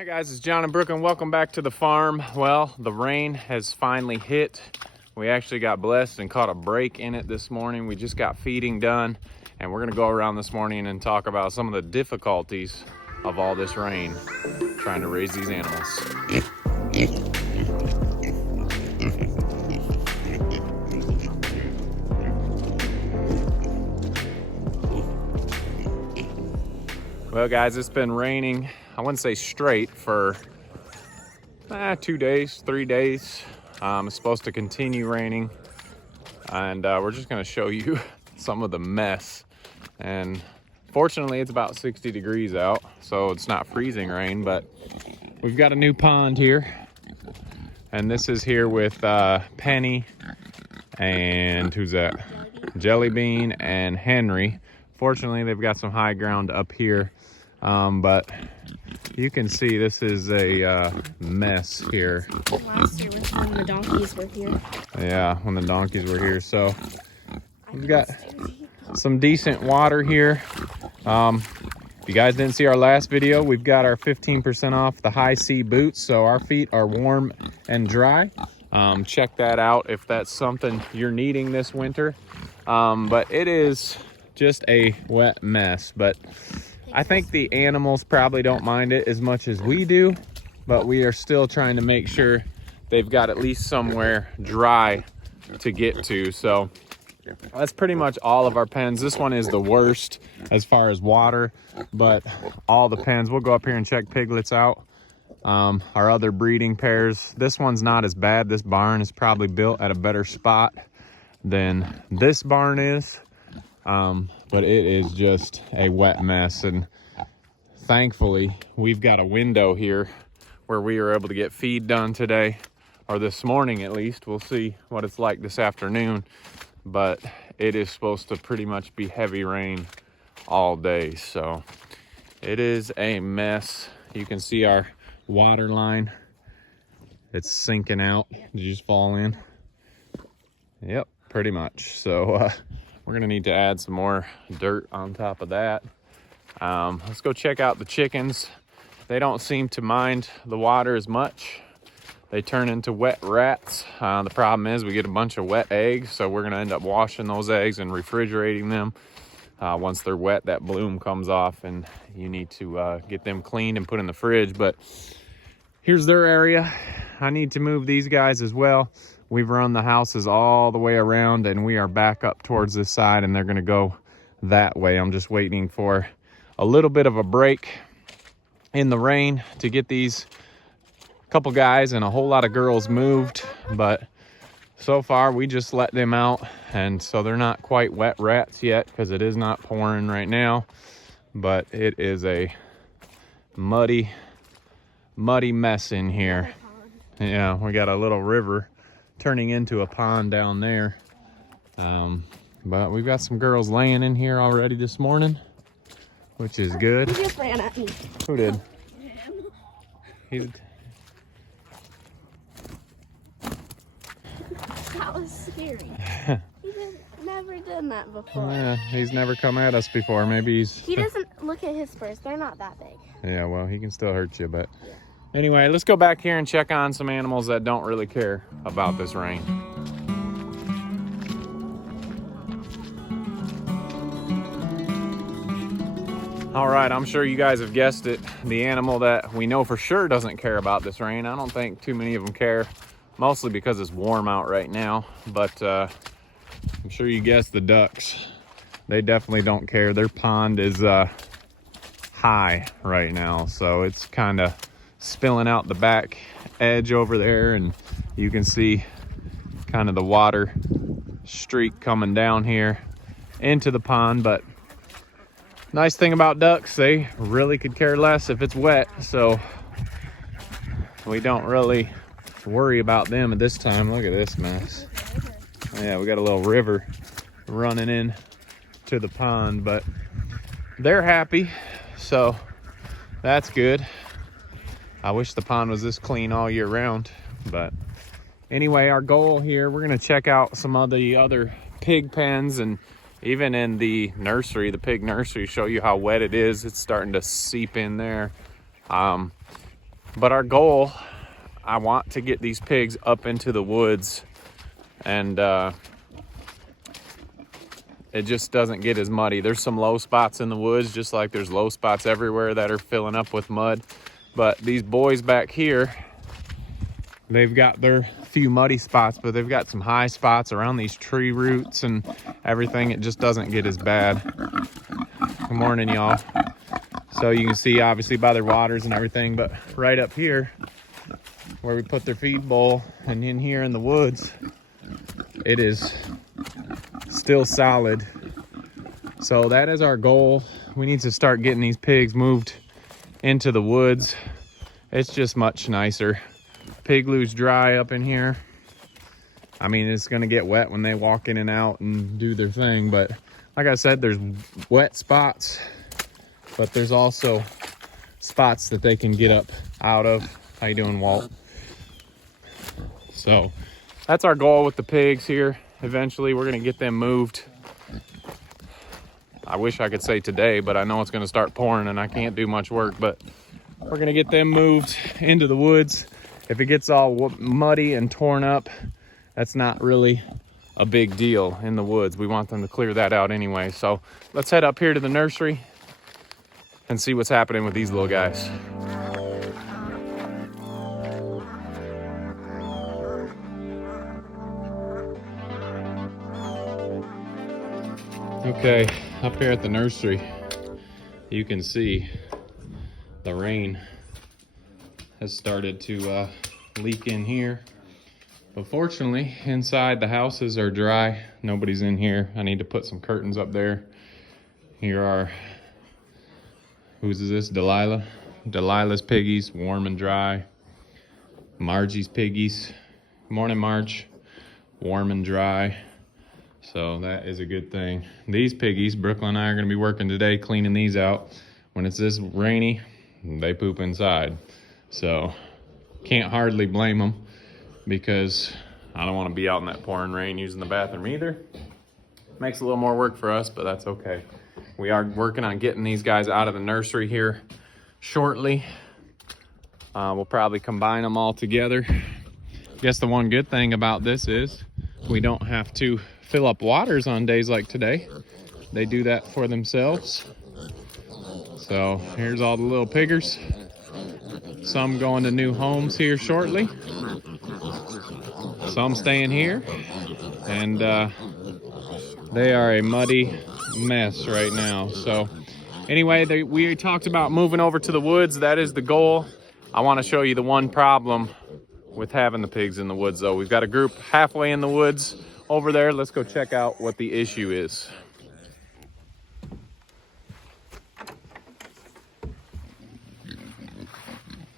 Hey guys, it's John and Brooke and welcome back to the farm. Well, the rain has finally hit. We actually got blessed and caught a break in it this morning. We just got feeding done and we're gonna go around this morning and talk about some of the difficulties of all this rain trying to raise these animals. Well guys, it's been raining, I wouldn't say straight, for 2 days, 3 days. It's supposed to continue raining, and we're just gonna show you some of the mess. And fortunately it's about 60 degrees out, so it's not freezing rain, but we've got a new pond here. And this is here with Penny and who's that? Jelly Bean and Henry. Fortunately, they've got some high ground up here, but you can see this is a mess here. Last year was when the donkeys were here. Yeah, when the donkeys were here. So we've got some decent water here. If you guys didn't see our last video, we've got our 15% off the high C boots, so our feet are warm and dry. Check that out if that's something you're needing this winter. But it is just a wet mess, but I think the animals probably don't mind it as much as we do, but we are still trying to make sure they've got at least somewhere dry to get to. So that's pretty much all of our pens. This one is the worst as far as water, but all the pens, we'll go up here and check piglets out. Our other breeding pairs, this one's not as bad. This barn is probably built at a better spot than this barn is. But it is just a wet mess, and thankfully we've got a window here where we are able to get feed done today, or this morning at least. We'll see what it's like this afternoon, but it is supposed to pretty much be heavy rain all day, so it is a mess. You can see our water line, it's sinking out. Did you just fall in? Yep, pretty much. So we're gonna need to add some more dirt on top of that. Let's go check out the chickens. They don't seem to mind the water as much. They turn into wet rats. The problem is we get a bunch of wet eggs, so we're gonna end up washing those eggs and refrigerating them. Once they're wet, that bloom comes off and you need to get them cleaned and put in the fridge. But here's their area. I need to move these guys as well. We've run the houses all the way around and we are back up towards this side and they're gonna go that way. I'm just waiting for a little bit of a break in the rain to get these couple guys and a whole lot of girls moved. But so far we just let them out, and so they're not quite wet rats yet because it is not pouring right now, but it is a muddy mess in here. Yeah, we got a little river turning into a pond down there, but we've got some girls laying in here already this morning, which is good. He just ran at me. Who did? He's... That was scary. He never done that before. Yeah, he's never come at us before. Maybe he's... He doesn't look at his spurs. They're not that big. Yeah, well, he can still hurt you, but... Yeah. Anyway, let's go back here and check on some animals that don't really care about this rain. All right, I'm sure you guys have guessed it. The animal that we know for sure doesn't care about this rain. I don't think too many of them care, mostly because it's warm out right now. But I'm sure you guessed the ducks. They definitely don't care. Their pond is high right now, so it's kind of spilling out the back edge over there, and you can see kind of the water streak coming down here into the pond. But nice thing about ducks, they really could care less if it's wet, so we don't really worry about them at this time. Look at this mess. Yeah, we got a little river running in to the pond, but they're happy, so that's good. I wish the pond was this clean all year round. But anyway, our goal here, we're gonna check out some of the other pig pens, and even in the nursery, the pig nursery, show you how wet it is. It's starting to seep in there. But our goal, I want to get these pigs up into the woods, and it just doesn't get as muddy. There's some low spots in the woods, just like there's low spots everywhere that are filling up with mud. But these boys back here, they've got their few muddy spots, but they've got some high spots around these tree roots and everything. It just doesn't get as bad. Good morning, y'all. So you can see obviously by their waters and everything, but right up here where we put their feed bowl and in here in the woods, it is still solid. So that is our goal. We need to start getting these pigs moved into the woods. It's just much nicer. Pig loo's dry up in here. I mean, it's gonna get wet when they walk in and out and do their thing, but like I said, there's wet spots, but there's also spots that they can get up out of. How you doing, Walt? So that's our goal with the pigs here. Eventually we're gonna get them moved. I wish I could say today, but I know it's gonna start pouring and I can't do much work, but we're gonna get them moved into the woods. If it gets all muddy and torn up, that's not really a big deal in the woods. We want them to clear that out anyway. So let's head up here to the nursery and see what's happening with these little guys. Okay, up here at the nursery, you can see the rain has started to leak in here. But fortunately, inside the houses are dry. Nobody's in here. I need to put some curtains up there. Here are, whose is this? Delilah. Delilah's piggies, warm and dry. Margie's piggies. Morning, Marge. Warm and dry. So that is a good thing. These piggies, Brooklyn and I are gonna be working today cleaning these out. When it's this rainy, they poop inside. So can't hardly blame them, because I don't want to be out in that pouring rain using the bathroom either. Makes a little more work for us, but that's okay. We are working on getting these guys out of the nursery here shortly. We'll probably combine them all together. I guess the one good thing about this is we don't have to fill up waters on days like today. They do that for themselves. So here's all the little piggers. Some going to new homes here shortly. Some staying here. And they are a muddy mess right now. So anyway, we talked about moving over to the woods. That is the goal. I want to show you the one problem with having the pigs in the woods though. We've got a group halfway in the woods over there. Let's go check out what the issue is.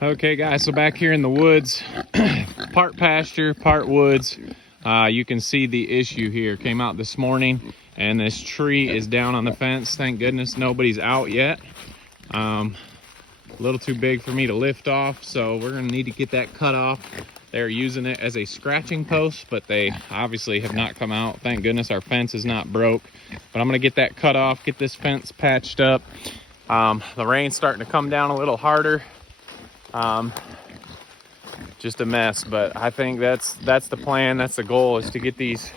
Okay guys, so back here in the woods, part pasture, part woods, you can see the issue here. Came out this morning and this tree is down on the fence. Thank goodness nobody's out yet. A little too big for me to lift off, so we're gonna need to get that cut off. They're using it as a scratching post, but they obviously have not come out. Thank goodness our fence is not broke. But I'm gonna get that cut off, get this fence patched up. The rain's starting to come down a little harder. Just a mess, but I think that's the plan. That's the goal, is to get these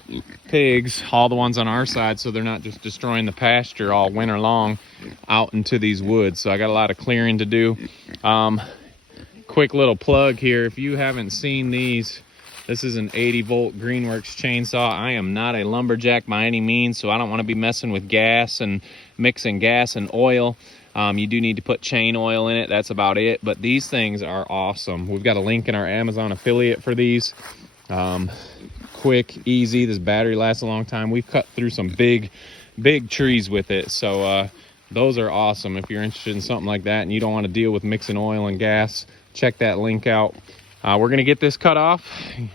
pigs, all the ones on our side, so they're not just destroying the pasture all winter long, out into these woods. So I got a lot of clearing to do. Quick little plug here, if you haven't seen these, this is an 80-volt Greenworks chainsaw. I am not a lumberjack by any means, so I don't want to be messing with gas and mixing gas and oil. You do need to put chain oil in it. That's about it. But these things are awesome. We've got a link in our Amazon affiliate for these. Quick, easy. This battery lasts a long time. We've cut through some big trees with it. So those are awesome. If you're interested in something like that and you don't want to deal with mixing oil and gas, check that link out. We're going to get this cut off.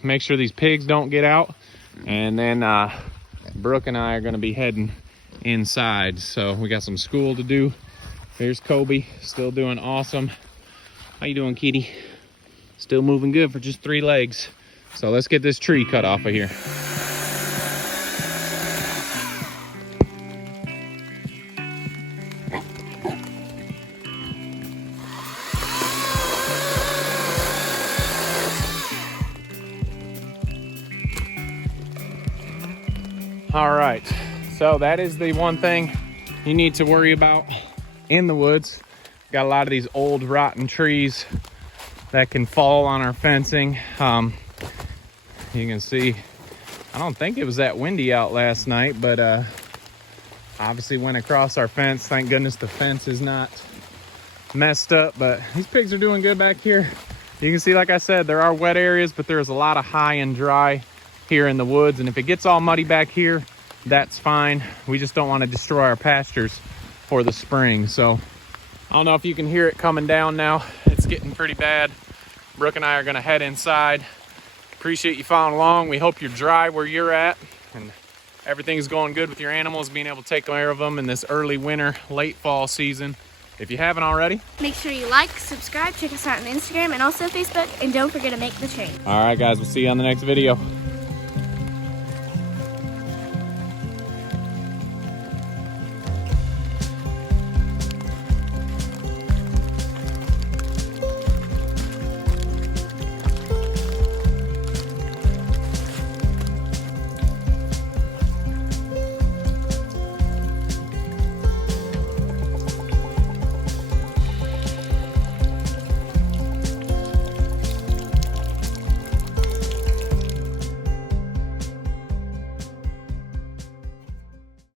Make sure these pigs don't get out. And then Brooke and I are going to be heading inside. So we got some school to do. There's Kobe, still doing awesome. How you doing, kitty? Still moving good for just 3 legs. So let's get this tree cut off of here. All right, so that is the one thing you need to worry about in the woods. Got a lot of these old rotten trees that can fall on our fencing. You can see, I don't think it was that windy out last night, but obviously went across our fence. Thank goodness the fence is not messed up, but these pigs are doing good back here. You can see, like I said, there are wet areas, but there's a lot of high and dry here in the woods. And if it gets all muddy back here, that's fine. We just don't want to destroy our pastures for the spring. So I don't know if you can hear it coming down now. It's getting pretty bad. Brooke and I are gonna head inside. Appreciate you following along. We hope you're dry where you're at and everything's going good with your animals, being able to take care of them in this early winter, late fall season. If you haven't already, make sure you like, subscribe, check us out on Instagram and also Facebook, and don't forget to make the change. All right, guys, we'll see you on the next video.